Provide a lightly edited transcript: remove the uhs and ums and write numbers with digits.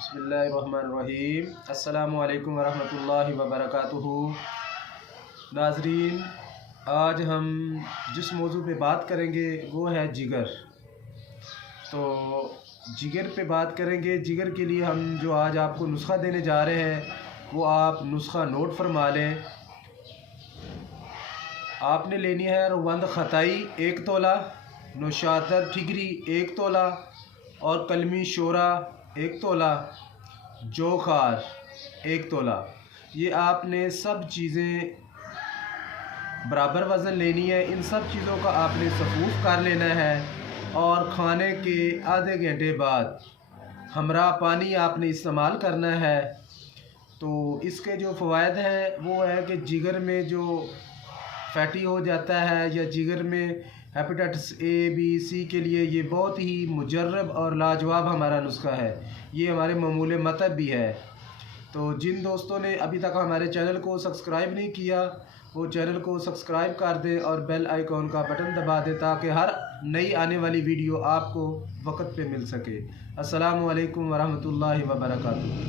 बिस्मिल्लाहिर्रहमानिर्रहीम। अस्सलामु अलैकुम वरहमतुल्लाहि वबरकातुहू। नाज़रीन, आज हम जिस मौजू पे बात करेंगे वो है जिगर। तो जिगर पे बात करेंगे। जिगर के लिए हम जो आज आपको नुस्खा देने जा रहे हैं वो आप नुस्खा नोट फरमा लें। आपने लेनी है रवंद खताई 1 तोला, नौशातर ठिगरी 1 तोला और कलमी शोरा 1 तोला, जोखार 1 तोला। ये आपने सब चीज़ें बराबर वज़न लेनी है। इन सब चीज़ों का आपने सफूफ कर लेना है और खाने के आधे घंटे बाद हमरा पानी आपने इस्तेमाल करना है। तो इसके जो फ़वाइद हैं वो है कि जिगर में जो फैटी हो जाता है या जिगर में हेपेटाइटिस ए बी सी के लिए ये बहुत ही मुजर्रब और लाजवाब हमारा नुस्खा है। ये हमारे मामूल मतब भी है। तो जिन दोस्तों ने अभी तक हमारे चैनल को सब्सक्राइब नहीं किया वो चैनल को सब्सक्राइब कर दें और बेल आइकॉन का बटन दबा दें ताकि हर नई आने वाली वीडियो आपको वक्त पे मिल सके। अस्सलामु अलैकुम वरहमतुल्लाहि वबरकातुहू।